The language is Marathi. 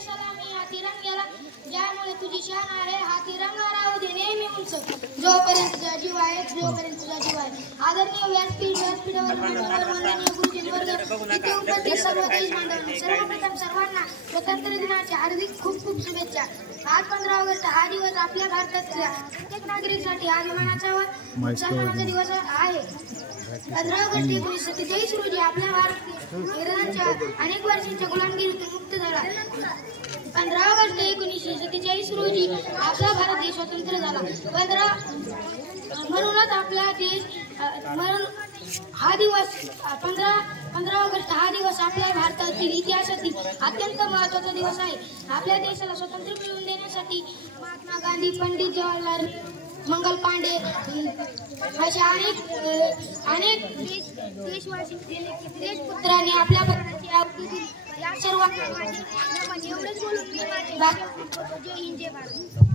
सलामी हा तिरंग्याला ज्यामुळे तुझी शान आहे हा तिरंगा राहू दे नेहमी उंच जोपर्यंत तुझा जीव आहे आदरणीय व्यासपीठावर वंदनीय गुरुजींवर्ग इथे उपस्थित सर्व देश बांधवांनो सर्वप्रथम सर्वांना स्वातंत्र्य दिनाच्या हार्दिक खूप खूप शुभेच्छा। आज 15 ऑगस्ट हा दिवस आपल्या भारतातल्या प्रत्येक नागरिकासाठी अभिमानाचा व सन्मानाचा दिवस आहे। 15 ऑगस्ट 1947 रोजी आपला भारत इंग्रजांच्या अनेक वर्षांच्या गुलामगिरीतून मुक्त झाला। 15 ऑगस्ट 1947 रोजी आपला भारत देश स्वतंत्र झाला। म्हणूनच आपला देश म्हणून हा दिवस 15 ऑगस्ट हा दिवस आपल्या भारतातील इतिहासातील अत्यंत महत्त्वाचा दिवस आहे। आपल्या देशाला स्वातंत्र्य मिळवून देण्यासाठी महात्मा गांधी, पंडित जवाहरलाल, मंगल पांडे अशा अनेक देशवासी देशपुत्रांनी आपल्या भारताची आहुती दिली। या सर्वांना माझे एवढेच बोलून मी माझे जय हिंद जय भारत।